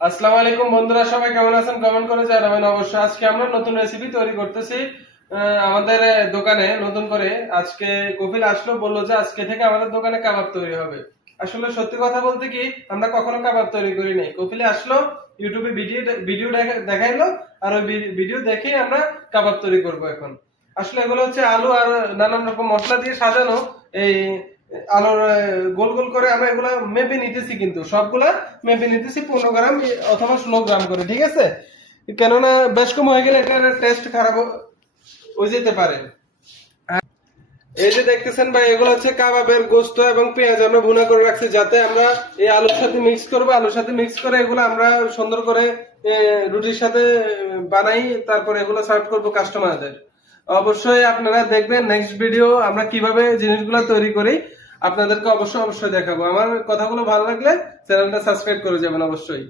আসসালামু আলাইকুম বন্ধুরা, সবাই কেমন আছেন? কমেন্ট করে জানাবেন অবশ্যই। আজকে আমরা নতুন রেসিপি তৈরি করতেছি আমাদের দোকানে। নতুন করে আজকে কপিল আসলো, বললো যে আজকে থেকে আমাদের দোকানে কাবাব তৈরি হবে। আসলে সত্যি কথা বলতে কি, আমরা কখনো কাবাব তৈরি করি নাই। কপিলে আসলো, ইউটিউবে ভিডিও দেখাইলো, আর ওই ভিডিও দেখেই আমরা কাবাব তৈরি করব এখন। আসলে এগুলো হচ্ছে আলু আর নানান রকম মশলা দিয়ে সাজানো। এই আলুর গোল গোল করে আমরা এগুলা মেপে নিতেছি, কিন্তু সবগুলা মেপে নিতেছি 15 গ্রাম অথবা 16 গ্রাম করে, ঠিক আছে? কেননা বেশ কম হয়ে গেলে এটার টেস্ট খারাপ হয়ে যেতে পারে। এই যে দেখতেছেন ভাই, এগুলো হচ্ছে কাবাবের গোস্ত এবং পেঁয়াজ আমরা ভুনা করে রাখছি, যাতে আমরা এই আলুর সাথে মিক্স করবো। আলুর সাথে মিক্স করে এগুলো আমরা সুন্দর করে রুটির সাথে বানাই, তারপরে এগুলো সার্ভ করবো কাস্টমারদের। অবশ্যই আপনারা দেখবেন নেক্সট ভিডিও আমরা কিভাবে জিনিসগুলো তৈরি করি, আপনাদেরকে অবশ্যই দেখাবো। আমার কথাগুলো ভালো লাগলে চ্যানেলটা সাবস্ক্রাইব করে যাবেন অবশ্যই।